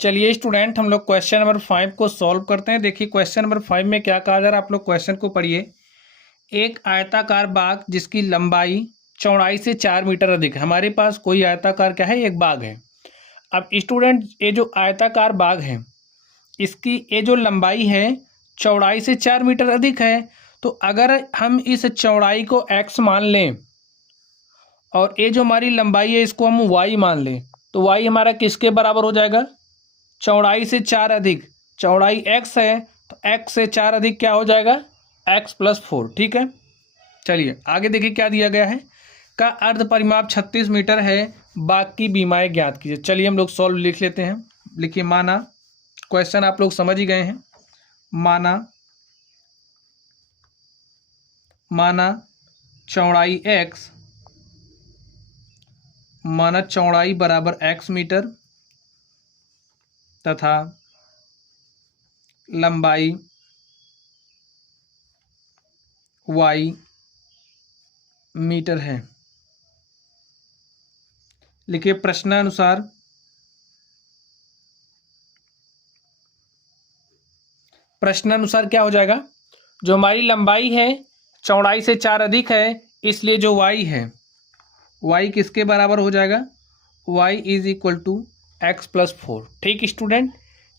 चलिए स्टूडेंट, हम लोग क्वेश्चन नंबर 5 को सॉल्व करते हैं। देखिए क्वेश्चन नंबर 5 में क्या कहा जा रहा है, आप लोग क्वेश्चन को पढ़िए। एक आयताकार बाग जिसकी लंबाई चौड़ाई से 4 मीटर अधिक है। हमारे पास कोई आयताकार क्या है, एक बाग है। अब स्टूडेंट, ये जो आयताकार बाग है इसकी ये जो लंबाई है चौड़ाई से 4 मीटर अधिक है। तो अगर हम इस चौड़ाई को x मान लें और ये जो हमारी लंबाई है इसको हम y मान लें, तो y हमारा किसके बराबर हो जाएगा, चौड़ाई से 4 अधिक। चौड़ाई x है तो x से 4 अधिक क्या हो जाएगा, x+4। ठीक है, चलिए आगे देखिए क्या दिया गया है। का अर्ध परिमाप 36 मीटर है, बाकी बीमाएं ज्ञात कीजिए। चलिए हम लोग सॉल्व लिख लेते हैं। लिखिए, माना क्वेश्चन आप लोग समझ ही गए हैं। माना चौड़ाई x, माना चौड़ाई बराबर x मीटर तथा लंबाई y मीटर है। लिखिए, प्रश्नानुसार क्या हो जाएगा, जो हमारी लंबाई है चौड़ाई से 4 अधिक है, इसलिए जो y है y किसके बराबर हो जाएगा, y = x+4। ठीक स्टूडेंट,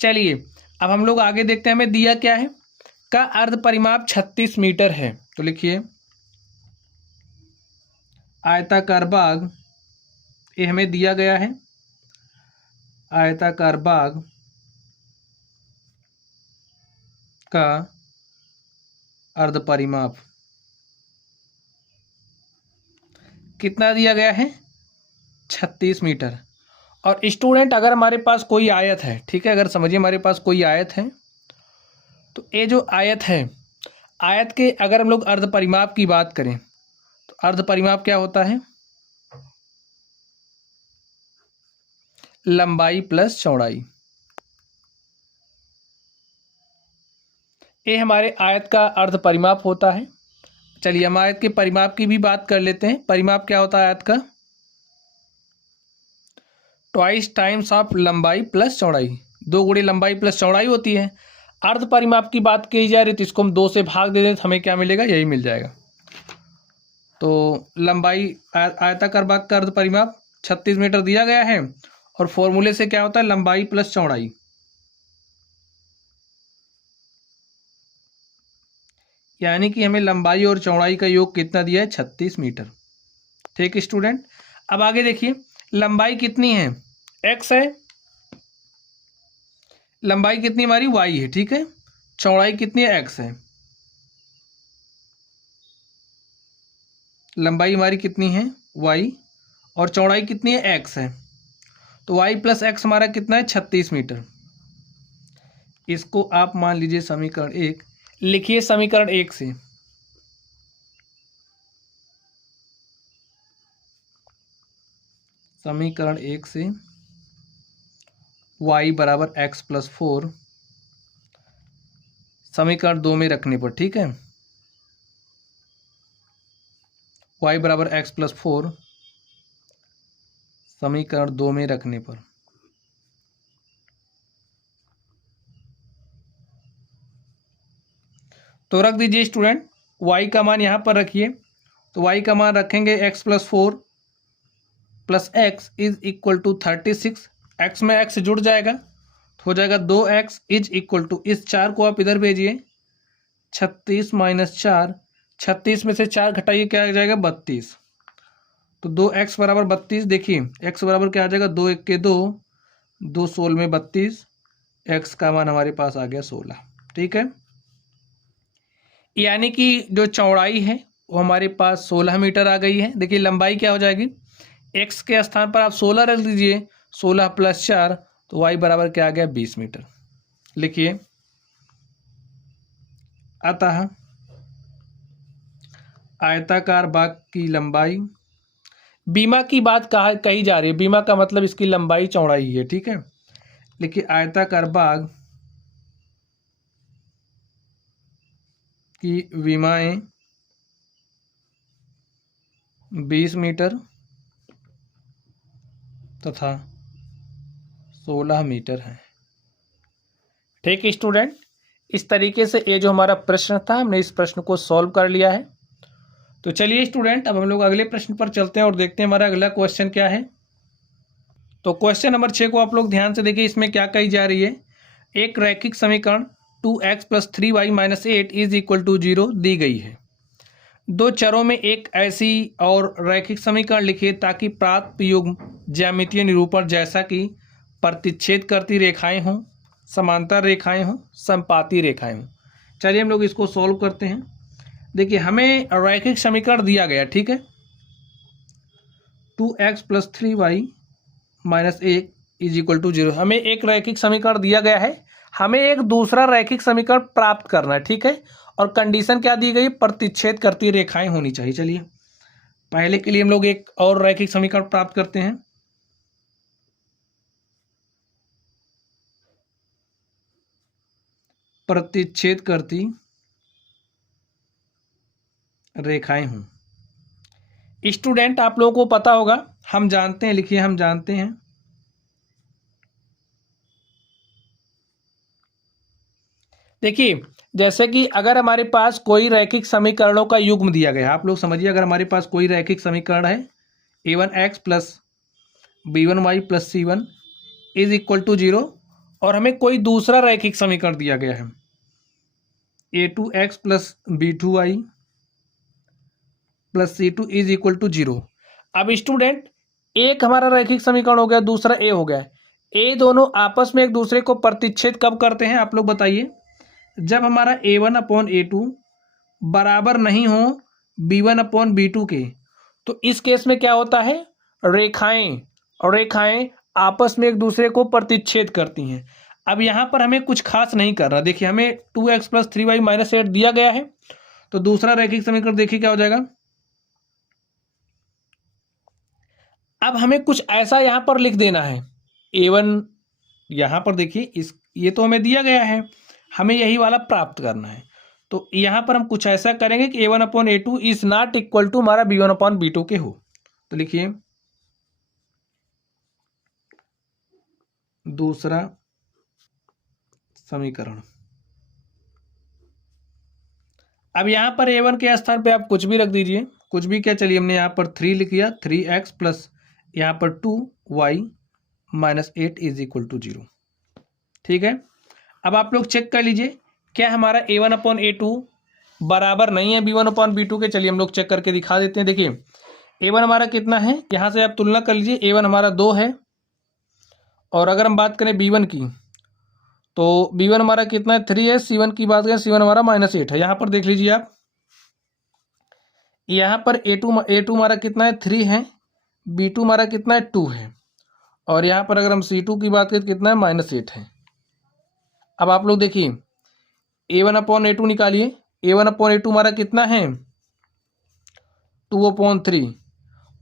चलिए अब हम लोग आगे देखते हैं हमें दिया क्या है। का अर्ध परिमाप 36 मीटर है। तो लिखिए, आयताकार बाग, ये हमें दिया गया है। आयताकार बाग का अर्ध परिमाप कितना दिया गया है, 36 मीटर। और स्टूडेंट, अगर हमारे पास कोई आयत है, ठीक है, अगर समझिए हमारे पास कोई आयत है, तो ये जो आयत है, आयत के अगर हम लोग अर्ध परिमाप की बात करें तो अर्ध परिमाप क्या होता है, लंबाई प्लस चौड़ाई। ये हमारे आयत का अर्ध परिमाप होता है। चलिए हम आयत के परिमाप की भी बात कर लेते हैं। परिमाप क्या होता है आयत का, ट्वाइस टाइम्स ऑफ लंबाई प्लस चौड़ाई, 2 गुणे लंबाई प्लस चौड़ाई होती है। अर्ध परिमाप की बात की जा रही तो इसको हम 2 से भाग दे दें तो हमें क्या मिलेगा, यही मिल जाएगा। तो लंबाई आयताकार बाग का अर्ध परिमाप 36 मीटर दिया गया है और फॉर्मूले से क्या होता है, लंबाई प्लस चौड़ाई। यानी कि हमें लंबाई और चौड़ाई का योग कितना दिया है, 36 मीटर। ठीक स्टूडेंट, अब आगे देखिए, लंबाई कितनी है, x है, लंबाई कितनी हमारी y है, ठीक है, चौड़ाई कितनी है, x है। लंबाई हमारी कितनी है, y, और चौड़ाई कितनी है, x है। तो y + x हमारा कितना है, 36 मीटर। इसको आप मान लीजिए समीकरण 1। लिखिए समीकरण 1 से, समीकरण 1 से y = x+4 समीकरण 2 में रखने पर, ठीक है, y = x+4 समीकरण 2 में रखने पर तो रख दीजिए स्टूडेंट, y का मान यहाँ पर रखिए। तो y का मान रखेंगे x+4 + x = 36। x में x जुड़ जाएगा तो हो जाएगा 2x = इस 4 को आप इधर भेजिए, 36 - 4, 36 में से 4 घटाइए, क्या आ जाएगा, 32। तो 2x = 32। देखिए x बराबर क्या आ जाएगा, 2 × 1 = 2, 2 × 16 में 32, x का मान हमारे पास आ गया 16। ठीक है, यानी कि जो चौड़ाई है वो हमारे पास 16 मीटर आ गई है। देखिए लंबाई क्या हो जाएगी, x के स्थान पर आप 16 रख दीजिए, 16 + 4, तो y बराबर क्या आ गया, 20 मीटर। लिखिए, अतः आयताकार बाग की लंबाई, बीमा की बात कही जा रही है, बीमा का मतलब इसकी लंबाई चौड़ाई है। ठीक है, लिखिए आयताकार बाग की विमाएं 20 मीटर तथा 16 मीटर हैं। ठीक है स्टूडेंट, इस तरीके से ये जो हमारा प्रश्न था हमने इस प्रश्न को सॉल्व कर लिया है। तो चलिए स्टूडेंट, अब हम लोग अगले प्रश्न पर चलते हैं और देखते हैं हमारा अगला क्वेश्चन क्या है। तो क्वेश्चन नंबर 6 को आप लोग ध्यान से देखिए, इसमें क्या कही जा रही है। एक रैखिक समीकरण 2x + 3y - 8 = 0 दी गई है। दो चरों में एक ऐसी और रैखिक समीकरण लिखिए ताकि प्राप्त युग्म ज्यामितीय निरूपण जैसा कि प्रतिच्छेद करती रेखाएं हों, समांतर रेखाएं हों, समपाती रेखाएं हों। चलिए हम लोग इसको सॉल्व करते हैं। देखिए हमें रैखिक समीकरण दिया गया, ठीक है, 2x + 3y - 1 = 0। हमें एक रैखिक समीकरण दिया गया है, हमें एक दूसरा रैखिक समीकरण प्राप्त करना है, ठीक है। और कंडीशन क्या दी गई, प्रतिच्छेद करती रेखाएं होनी चाहिए। चलिए पहले के लिए हम लोग एक और रैखिक समीकरण प्राप्त करते हैं। प्रतिच्छेद करती रेखाएं हों। स्टूडेंट आप लोगों को पता होगा, हम जानते हैं, लिखिए हम जानते हैं देखिए जैसे कि अगर हमारे पास कोई रैखिक समीकरणों का युग्म दिया गया है, आप लोग समझिए, अगर हमारे पास कोई रैखिक समीकरण है a1x + b1y + c1 = 0 और हमें कोई दूसरा रैखिक समीकरण दिया गया है a2x + b2y + c2 = 0। अब स्टूडेंट एक हमारा रैखिक समीकरण हो गया, दूसरा ए हो गया। ए दोनों आपस में एक दूसरे को प्रतिच्छेद कब करते हैं, आप लोग बताइए। जब हमारा a1/a2 बराबर नहीं हो b1/b2 के, तो इस केस में क्या होता है, रेखाएं आपस में एक दूसरे को प्रतिच्छेद करती हैं। अब यहां पर हमें कुछ खास नहीं करना। देखिए हमें 2x + 3y - 8 दिया गया है, तो दूसरा रैखिक समीकरण देखिए क्या हो जाएगा। अब हमें कुछ ऐसा यहां पर लिख देना है, a1 यहां पर देखिए ये तो हमें दिया गया है, हमें यही वाला प्राप्त करना है। तो यहां पर हम कुछ ऐसा करेंगे कि a1/a2 is not equal to हमारा b1/b2 के हो। तो लिखिए दूसरा समीकरण। अब यहां पर a1 के स्थान पे आप कुछ भी रख दीजिए, कुछ भी क्या, चलिए हमने यहां पर 3 लिख दिया, 3x + यहां पर 2y - 8 = 0। ठीक है, अब आप लोग चेक कर लीजिए क्या हमारा a1/a2 बराबर नहीं है b1/b2 के। चलिए हम लोग चेक करके दिखा देते हैं। देखिए a1 हमारा कितना है, यहां से आप तुलना कर लीजिए, a1 हमारा 2 है, और अगर हम बात करें b1 की, तो b1 हमारा कितना है, 3 है। c1 की बात करें, c1 हमारा -8 है। यहां पर देख लीजिए आप, यहां पर a2 हमारा कितना है, 3 है, b2 हमारा कितना है, 2 है, और यहां पर अगर हम c2 की बात करें तो कितना है, -8 है। अब आप लोग देखिए a1/a2 निकालिए, a1/a2 हमारा कितना है, 2/3,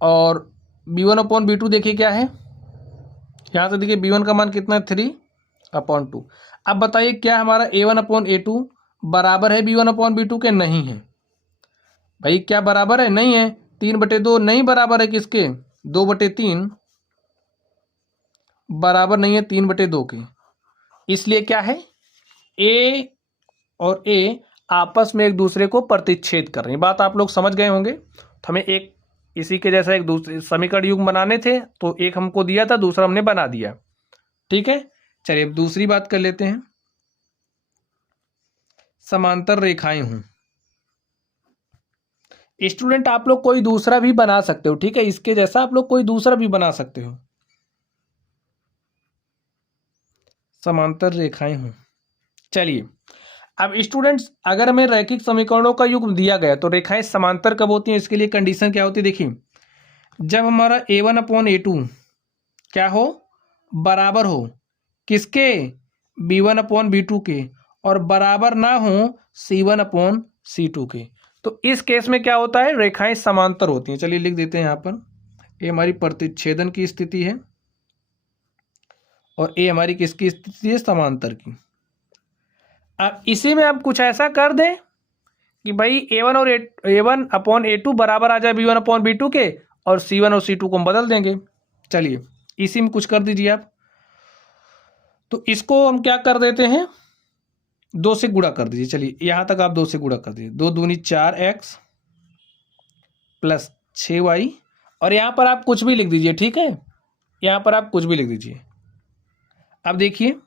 और b1/b2 देखिए क्या है, यहाँ से देखिए b1 का मान कितना है, 3/2। अब बताइए क्या हमारा a1/a2 बराबर है b1/b2 के, नहीं है भाई। क्या बराबर है, नहीं है। 3/2 नहीं बराबर है किसके, 2/3 बराबर नहीं है 3/2 के। इसलिए क्या है, ए और ए आपस में एक दूसरे को प्रतिच्छेद कर रहे हैं। बात आप लोग समझ गए होंगे। तो हमें एक इसी के जैसा एक दूसरे समीकरण युग्म बनाने थे, तो एक हमको दिया था, दूसरा हमने बना दिया। ठीक है, चलिए अब दूसरी बात कर लेते हैं, समांतर रेखाएं हों। स्टूडेंट आप लोग कोई दूसरा भी बना सकते हो, ठीक है, इसके जैसा आप लोग कोई दूसरा भी बना सकते हो, समांतर रेखाएं हों। चलिए अब स्टूडेंट्स अगर हमें रैखिक समीकरणों का युग्म दिया गया तो रेखाएं समांतर कब होती हैं, इसके लिए कंडीशन क्या होती है। देखिए जब हमारा a1/a2 क्या हो, बराबर हो किसके, b1/b2 के, और बराबर ना हो c1/c2 के, तो इस केस में क्या होता है, रेखाएं समांतर होती हैं। चलिए लिख देते हैं यहाँ पर, ये हमारी प्रतिच्छेदन की स्थिति है और ये हमारी किसकी स्थिति है, समांतर की। अब इसी में आप कुछ ऐसा कर दें कि भाई a1/a2 बराबर आ जाए b1/b2 के, और c1 और c2 को हम बदल देंगे। चलिए इसी में कुछ कर दीजिए आप। तो इसको हम क्या कर देते हैं, 2 से गुणा कर दीजिए। चलिए यहाँ तक आप 2 से गुणा कर दीजिए। 2 दूनी 4x प्लस 6y, और यहाँ पर आप कुछ भी लिख दीजिए, ठीक है, यहाँ पर आप कुछ भी लिख दीजिए। अब देखिए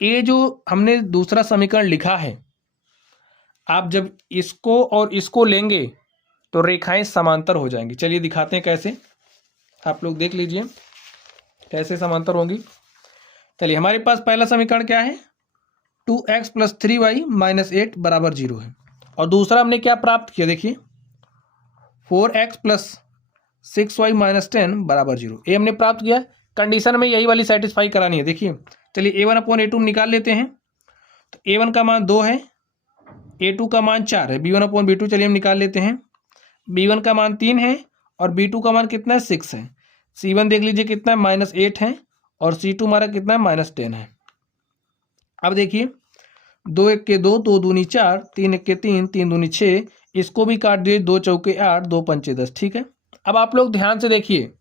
ये जो हमने दूसरा समीकरण लिखा है, आप जब इसको और इसको लेंगे तो रेखाएं समांतर हो जाएंगी। चलिए दिखाते हैं कैसे, आप लोग देख लीजिए कैसे समांतर होंगी। चलिए हमारे पास पहला समीकरण क्या है, 2x प्लस 3y माइनस 8 बराबर 0 है, और दूसरा हमने क्या प्राप्त किया, देखिए 4x प्लस 6y माइनस 10 बराबर 0, ये हमने प्राप्त किया। कंडीशन में यही वाली सेटिस्फाई करानी है। देखिए चलिए a1 अपॉन a2 निकाल लेते हैं। तो a1 का मान 2 है, a2 का मान 4 है, b1 अपॉन b2 चलिए हम निकाल लेते हैं। b1 का मान 3 है और b2 का मान कितना है, 6 है। c1 देख लीजिए कितना है, माइनस 8 है, और c2 हमारा कितना है, माइनस 10 है। अब देखिए 2 1 के 2, 2 दूनी 4, 3 1 के 3, 3 दूनी 6, इसको भी काट दिए, 2 चौके 8, 2 पंचे 10, ठीक है। अब आप लोग ध्यान से देखिए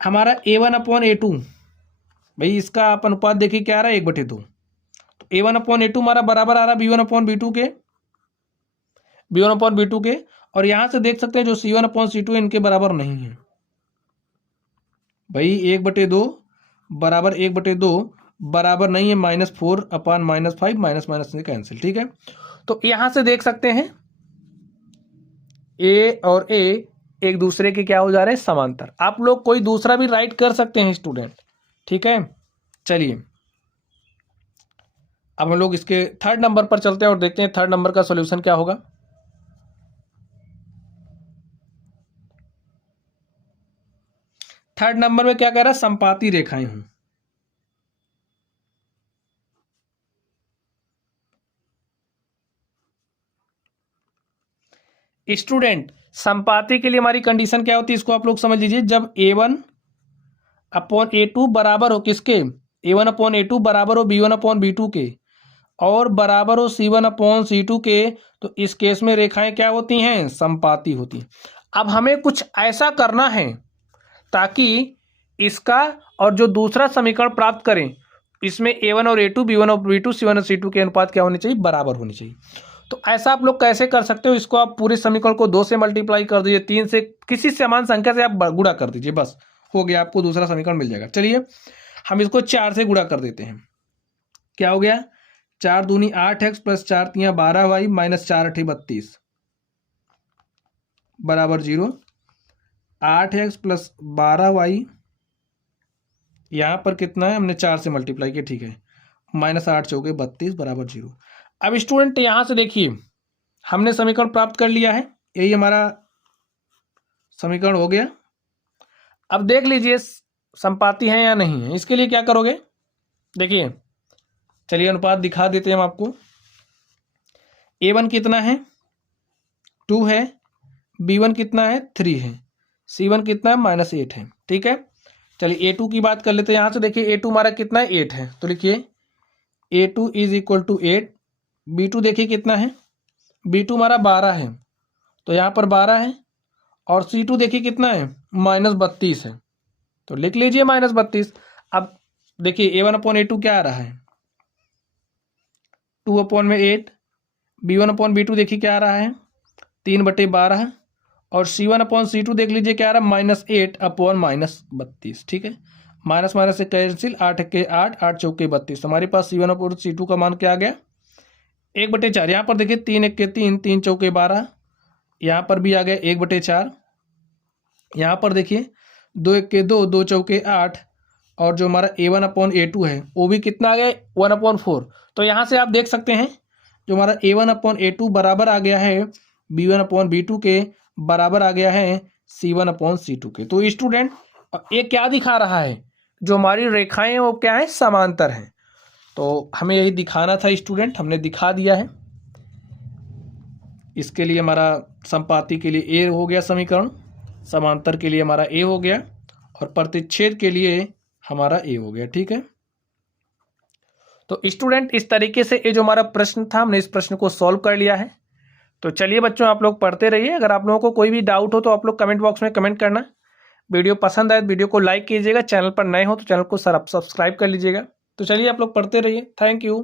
हमारा a1 अपॉन a2, भाई इसका आप अनुपात देखिए क्या आ रहा है, 1/2। तो a1 अपॉन a2 हमारा बराबर आ रहा है b1 अपॉन b2 के, b1 अपॉन b2 के, और यहां से देख सकते हैं जो c1 अपॉन c2 इनके बराबर नहीं है। भाई 1/2 बराबर 1/2 बराबर नहीं है -4 अपॉन -5, माइनस माइनस से कैंसिल, ठीक है। तो यहां से देख सकते हैं ए और ए एक दूसरे के क्या हो जा रहे हैं, समांतर। आप लोग कोई दूसरा भी राइट कर सकते हैं स्टूडेंट, ठीक है। चलिए अब हम लोग इसके थर्ड नंबर पर चलते हैं और देखते हैं थर्ड नंबर का सॉल्यूशन क्या होगा। थर्ड नंबर में क्या कह रहा है, संपाती रेखाएं हूं। स्टूडेंट संपाती के लिए हमारी कंडीशन क्या होती है, इसको आप लोग समझ लीजिए। जब a1 अपॉन a2 बराबर हो किसके, a1 अपॉन a2 बराबर हो b1 अपॉन b2 के, और बराबर हो c1 अपॉन c2 के, तो इस केस में रेखाएं क्या होती हैं, संपाती होती हैं। अब हमें कुछ ऐसा करना है ताकि इसका और जो दूसरा समीकरण प्राप्त करें, इसमें a1 और a2, b1 और b2, c1 और c2 के अनुपात क्या होने चाहिए, बराबर होनी चाहिए। तो ऐसा आप लोग कैसे कर सकते हो, इसको आप पूरे समीकरण को 2 से मल्टीप्लाई कर दीजिए, 3 से, किसी समान संख्या से आप गुणा कर दीजिए, बस हो गया, आपको दूसरा समीकरण मिल जाएगा। चलिए हम इसको 4 से गुणा कर देते हैं। क्या हो गया, 4 दूनी 8x प्लस 4 तियां 12y माइनस 4 8 32 बराबर 0। 8x प्लस 12y यहाँ पर कितना है, हमने 4 से मल्टीप्लाई किया, ठीक है, माइनस 8 चौके 32 बराबर 0। अब स्टूडेंट यहाँ से देखिए हमने समीकरण प्राप्त कर लिया है, यही हमारा समीकरण हो गया। अब देख लीजिए संपाती है या नहीं है, इसके लिए क्या करोगे, देखिए चलिए अनुपात दिखा देते हैं हम आपको। a1 कितना है, 2 है, b1 कितना है, 3 है, c1 कितना है, -8 है, ठीक है। चलिए a2 की बात कर लेते हैं। यहाँ से देखिए a2 हमारा कितना है, 8 है, तो लिखिए a2 is equal to 8। b2 देखिए कितना है, b2 हमारा 12 है, तो यहाँ पर 12 है, और c2 देखिए कितना है, -32 है, तो लिख लीजिए -32। अब देखिए a1 अपॉन a2 क्या आ रहा है, 2 अपॉन में 8, b1 अपॉन b2 देखिए क्या आ रहा है, 3/12, और c1 अपॉन c2 देख लीजिए क्या आ रहा है, -8 अपॉन -32, ठीक है। माइनस माइनस से कैंसिल, 8 के 8, 8 चौके 32, हमारे पास c1 अपॉन c2 का मान क्या आ गया, 1/4। यहाँ पर देखिए 3 1 के 3, 3 चौके 12, यहाँ पर भी आ गया 1/4। यहाँ पर देखिए 2 1 के 2, 2 चौके 8, और जो हमारा a1 अपॉन a2 है वो भी कितना आ गया, 1/4। तो यहाँ से आप देख सकते हैं जो हमारा a1 अपॉन a2 बराबर आ गया है b1 अपॉन b2 के, बराबर आ गया है c1 अपॉन c2 के। तो स्टूडेंट ये क्या दिखा रहा है, जो हमारी रेखाएं हैं वो क्या है, समांतर हैं। तो हमें यही दिखाना था स्टूडेंट, हमने दिखा दिया है। इसके लिए हमारा संपाती के लिए a हो गया समीकरण, समांतर के लिए हमारा a हो गया, और प्रतिच्छेद के लिए हमारा a हो गया, ठीक है। तो स्टूडेंट इस तरीके से ये जो हमारा प्रश्न था, हमने इस प्रश्न को सॉल्व कर लिया है। तो चलिए बच्चों आप लोग पढ़ते रहिए। अगर आप लोगों को कोई भी डाउट हो तो आप लोग कमेंट बॉक्स में कमेंट करना। वीडियो पसंद आए तो वीडियो को लाइक कीजिएगा, चैनल पर नए हो तो चैनल को सब्सक्राइब कर लीजिएगा। तो चलिए आप लोग पढ़ते रहिए, थैंक यू।